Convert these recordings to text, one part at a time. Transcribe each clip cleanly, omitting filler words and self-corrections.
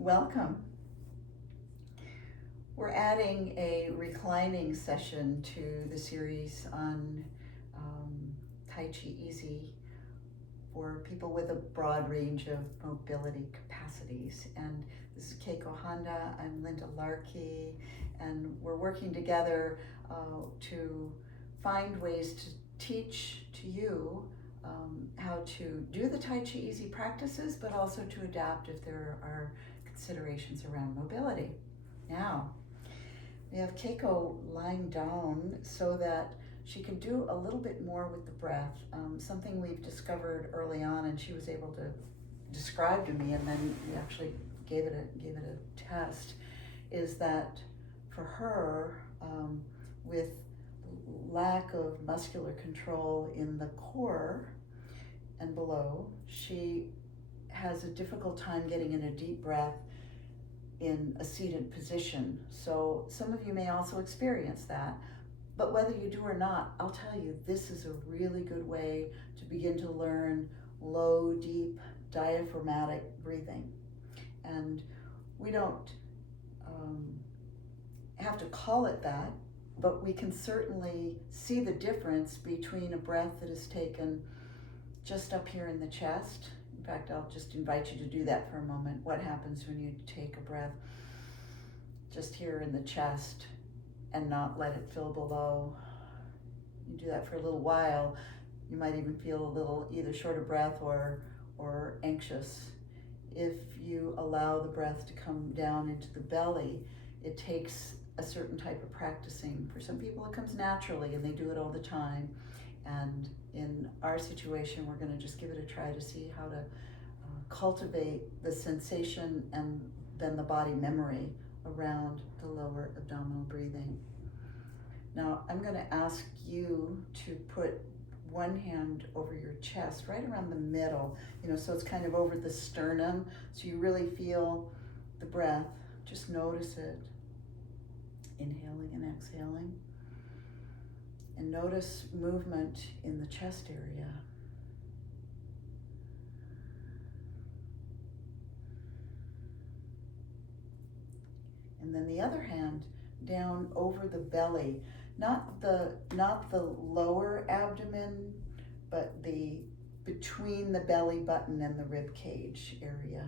Welcome. We're adding a reclining session to the series on Tai Chi Easy for people with a broad range of mobility capacities. And this is Keiko Honda, I'm Linda Larkey, and we're working together to find ways to teach to you how to do the Tai Chi Easy practices, but also to adapt if there are considerations around mobility. Now, we have Keiko lying down so that she can do a little bit more with the breath. Something we've discovered early on, and she was able to describe to me, and then we actually gave it a test, is that for her, with lack of muscular control in the core and below, she has a difficult time getting in a deep breath in a seated position. So some of you may also experience that, but whether you do or not, I'll tell you, this is a really good way to begin to learn low, deep, diaphragmatic breathing. And we don't have to call it that, but we can certainly see the difference between a breath that is taken just up here in the chest. In fact, I'll just invite you to do that for a moment. What happens when you take a breath just here in the chest and not let it fill below? You do that for a little while. You might even feel a little either short of breath or anxious. If you allow the breath to come down into the belly, it takes a certain type of practicing. For some people it comes naturally and they do it all the time. And in our situation, we're going to just give it a try to see how to cultivate the sensation and then the body memory around the lower abdominal breathing. Now, I'm going to ask you to put one hand over your chest, right around the middle, so it's kind of over the sternum, so you really feel the breath. Just notice it, inhaling and exhaling. And notice movement in the chest area. And then the other hand down over the belly, not the lower abdomen, but the between the belly button and the rib cage area.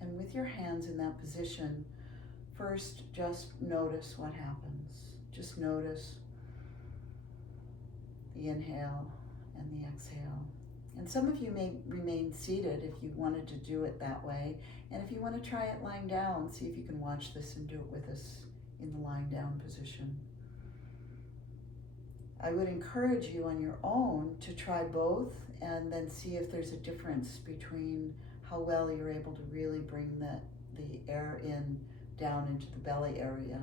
And with your hands in that position, first just notice what happens. Just notice the inhale and the exhale. And some of you may remain seated if you wanted to do it that way. And if you want to try it lying down, see if you can watch this and do it with us in the lying down position. I would encourage you on your own to try both and then see if there's a difference between how well you're able to really bring the air in down into the belly area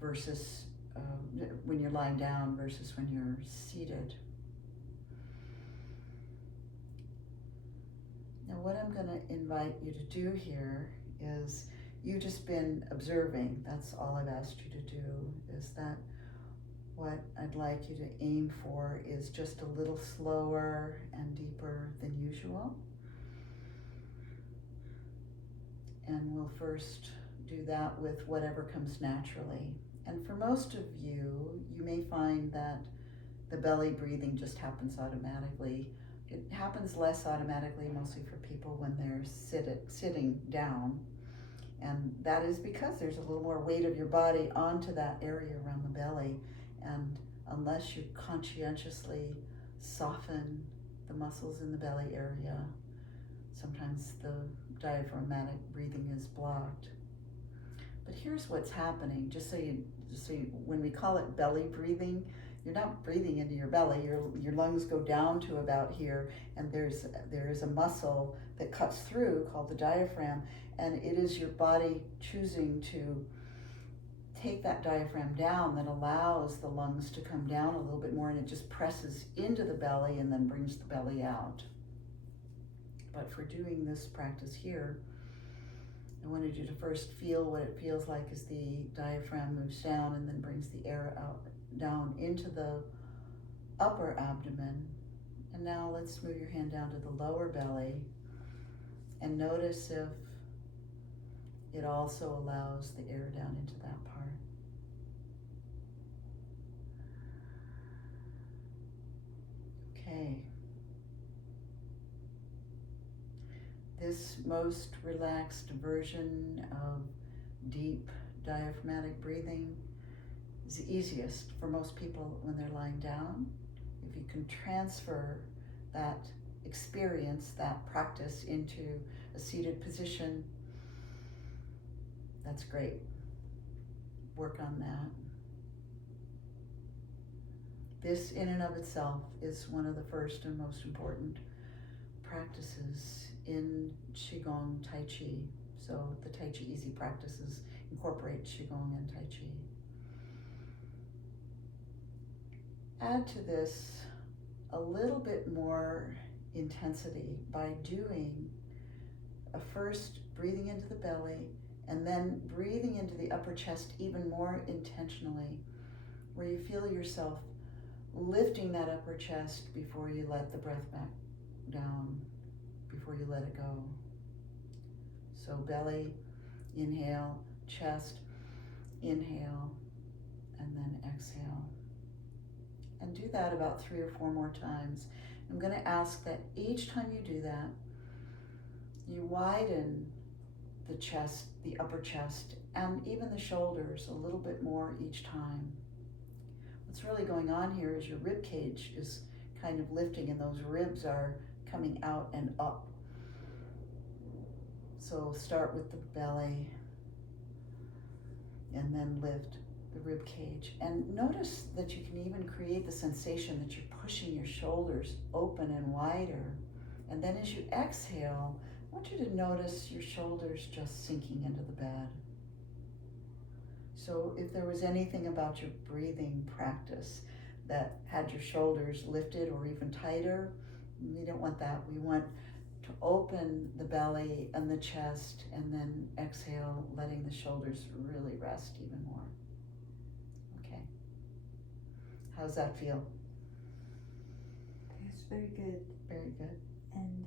versus when you're lying down versus when you're seated. Now what I'm going to invite you to do here is, you've just been observing. That's all I've asked you to do, is that what I'd like you to aim for is just a little slower and deeper than usual. And we'll first do that with whatever comes naturally. And for most of you, you may find that the belly breathing just happens automatically. It happens less automatically mostly for people when they're sitting down. And that is because there's a little more weight of your body onto that area around the belly. And unless you conscientiously soften the muscles in the belly area, sometimes the diaphragmatic breathing is blocked. But here's what's happening, just so you, when we call it belly breathing, you're not breathing into your belly. Your lungs go down to about here, and there is a muscle that cuts through called the diaphragm, and it is your body choosing to take that diaphragm down that allows the lungs to come down a little bit more, and it just presses into the belly and then brings the belly out. But for doing this practice here, I wanted you to first feel what it feels like as the diaphragm moves down and then brings the air out down into the upper abdomen. And now let's move your hand down to the lower belly and notice if it also allows the air down into that part. Okay. This most relaxed version of deep diaphragmatic breathing is the easiest for most people when they're lying down. If you can transfer that experience, that practice into a seated position, that's great. Work on that. This in and of itself is one of the first and most important practices in Qigong Tai Chi. So the Tai Chi Easy practices incorporate Qigong and Tai Chi. Add to this a little bit more intensity by doing a first breathing into the belly and then breathing into the upper chest even more intentionally, where you feel yourself lifting that upper chest before you let the breath back down, before you let it go. So belly, inhale, chest, inhale, and then exhale. And do that about 3 or 4 more times. I'm going to ask that each time you do that, you widen the chest, the upper chest, and even the shoulders a little bit more each time. What's really going on here is your rib cage is kind of lifting and those ribs are coming out and up. So start with the belly and then lift the rib cage. And notice that you can even create the sensation that you're pushing your shoulders open and wider. And then as you exhale, I want you to notice your shoulders just sinking into the bed. So if there was anything about your breathing practice that had your shoulders lifted or even tighter, we don't want that. We want to open the belly and the chest and then exhale, letting the shoulders really rest even more. Okay. How's that feel? It's very good. Very good. And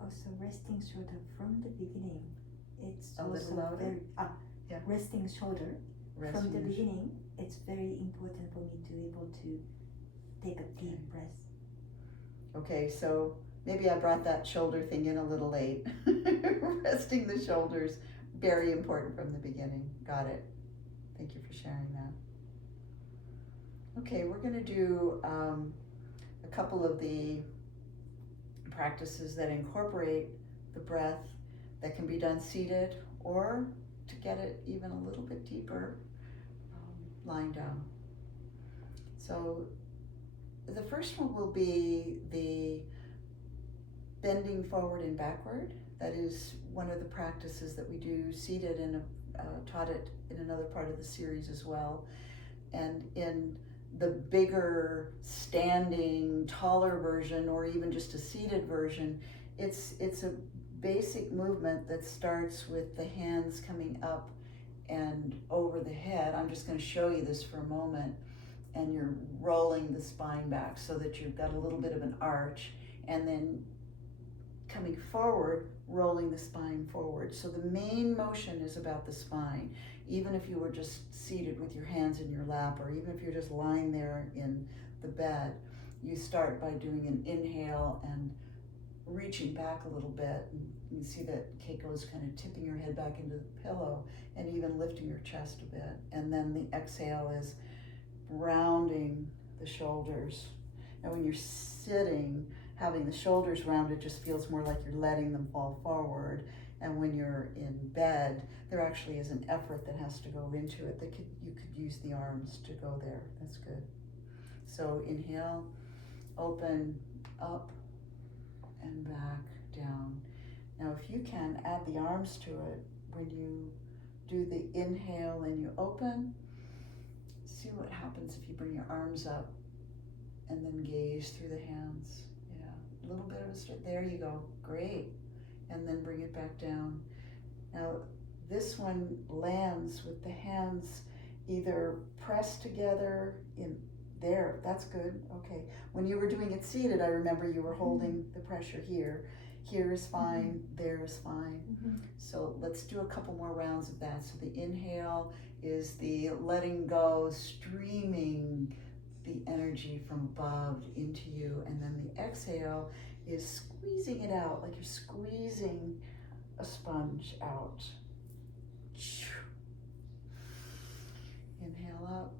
also resting shoulder from the beginning. It's A also little louder? very Yeah. resting shoulder Resting from the your beginning. It's very important for me to be able to take a deep Okay. breath. Okay, so maybe I brought that shoulder thing in a little late. Resting the shoulders, very important from the beginning. Got it. Thank you for sharing that. Okay, we're going to do a couple of the practices that incorporate the breath that can be done seated or to get it even a little bit deeper, lying down. So the first one will be the bending forward and backward. That is one of the practices that we do seated and taught it in another part of the series as well. And in the bigger, standing, taller version, or even just a seated version, it's a basic movement that starts with the hands coming up and over the head. I'm just going to show you this for a moment. And you're rolling the spine back so that you've got a little bit of an arch, and then coming forward, rolling the spine forward. So the main motion is about the spine. Even if you were just seated with your hands in your lap, or even if you're just lying there in the bed, you start by doing an inhale and reaching back a little bit. And you see that Keiko is kind of tipping her head back into the pillow and even lifting your chest a bit. And then the exhale is rounding the shoulders. And when you're sitting, having the shoulders rounded just feels more like you're letting them fall forward. And when you're in bed, there actually is an effort that has to go into it. You could use the arms to go there. That's good. So inhale, open, up, and back, down. Now if you can, add the arms to it. When you do the inhale and you open, see what happens if you bring your arms up and then gaze through the hands. Yeah, a little bit of a straight. There you go. Great. And then bring it back down. Now, this one lands with the hands either pressed together in There, that's good. Okay. When you were doing it seated, I remember you were holding the pressure here. Here is fine, there is fine. So let's do a couple more rounds of that. So the inhale is the letting go, streaming the energy from above into you. And then the exhale is squeezing it out, like you're squeezing a sponge out. Inhale up.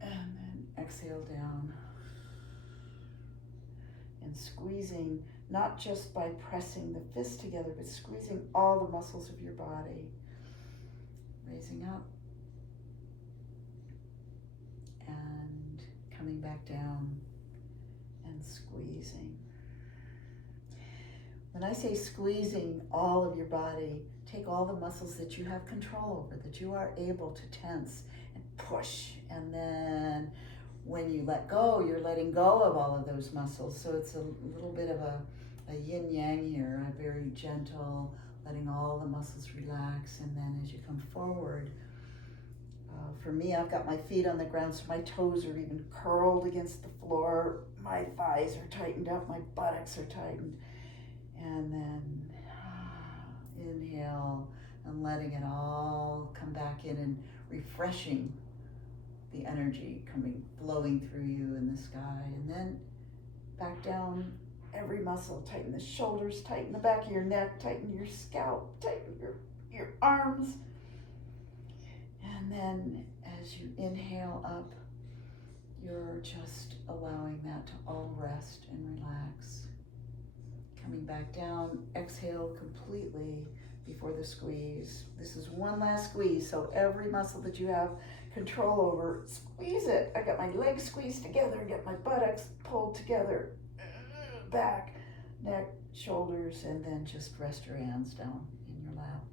And then exhale down. And squeezing, not just by pressing the fists together, but squeezing all the muscles of your body. Raising up. And coming back down. And squeezing. When I say squeezing all of your body, take all the muscles that you have control over, that you are able to tense and push. And then when you let go, you're letting go of all of those muscles. So it's a little bit of a yin-yang here, a very gentle, letting all the muscles relax. And then as you come forward, for me, I've got my feet on the ground, so my toes are even curled against the floor. My thighs are tightened up, my buttocks are tightened. And then inhale and letting it all come back in and refreshing the energy flowing through you in the sky. And then back down, every muscle. Tighten the shoulders, tighten the back of your neck, tighten your scalp, tighten your arms. And then as you inhale up, you're just allowing that to all rest and relax. Coming back down, exhale completely before the squeeze. This is one last squeeze, so every muscle that you have control over, squeeze it. I got my legs squeezed together, I got my buttocks pulled together, back, neck, shoulders, and then just rest your hands down in your lap.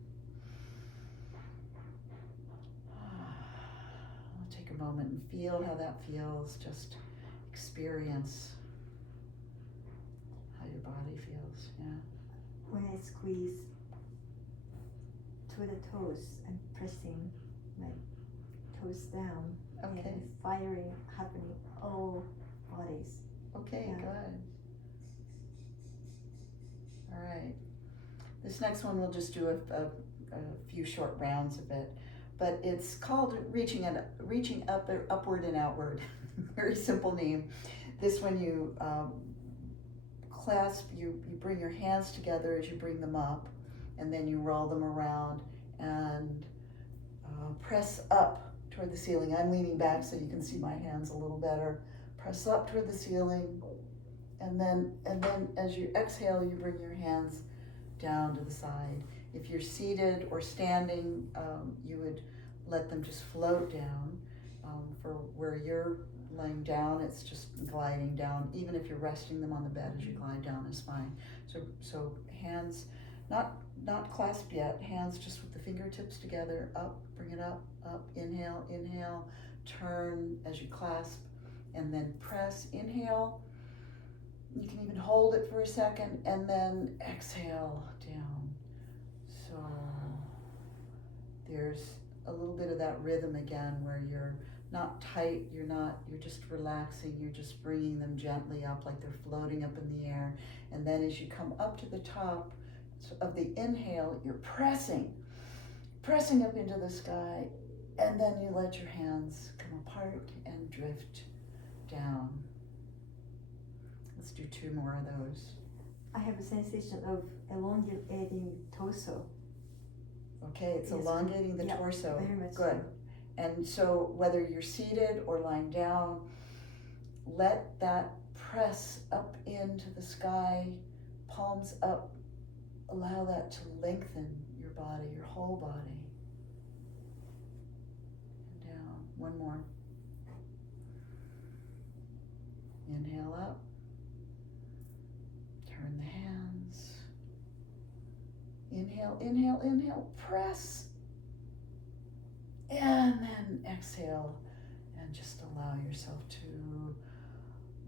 I'll take a moment and feel how that feels. Just experience how your body feels. Yeah. When I squeeze to the toes, I'm pressing my toes down. Okay. And firing happening all bodies. Okay, Yeah. good. All right. This next one we'll just do a few short rounds of it, but it's called reaching up, upward and outward. Very simple name. This one you clasp, you bring your hands together as you bring them up, and then you roll them around and press up toward the ceiling. I'm leaning back so you can see my hands a little better. Press up toward the ceiling, and then as you exhale, you bring your hands down to the side. If you're seated or standing, you would let them just float down. For where you're laying down, it's just gliding down. Even if you're resting them on the bed as you glide down is fine. So hands, not clasped yet, hands just with the fingertips together, up, bring it up, inhale, turn as you clasp, and then press, inhale. You can even hold it for a second, and then exhale down. So there's a little bit of that rhythm again where you're not tight, you're just relaxing, you're just bringing them gently up like they're floating up in the air. And then as you come up to the top of the inhale, you're pressing up into the sky, and then you let your hands come apart and drift down. Let's do 2 more of those. I have a sensation of elongating torso. Okay, it's Yes, elongating the torso. Very much Good. so. And so whether you're seated or lying down, let that press up into the sky, palms up, allow that to lengthen your body, your whole body. And down. 1 more. Inhale up. Turn the hands. Inhale, press. And then exhale and just allow yourself to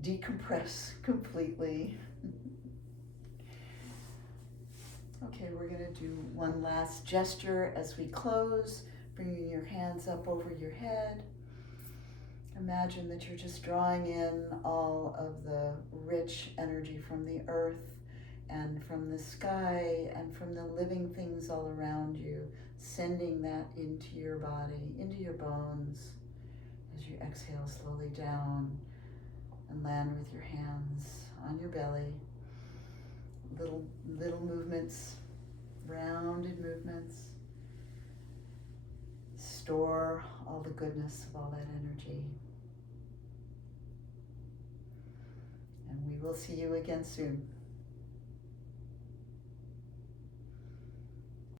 decompress completely. Okay, we're going to do one last gesture as we close, bringing your hands up over your head. Imagine that you're just drawing in all of the rich energy from the earth and from the sky and from the living things all around you, sending that into your body, into your bones, as you exhale slowly down and land with your hands on your belly. Little movements, rounded movements. Store all the goodness of all that energy. And we will see you again soon.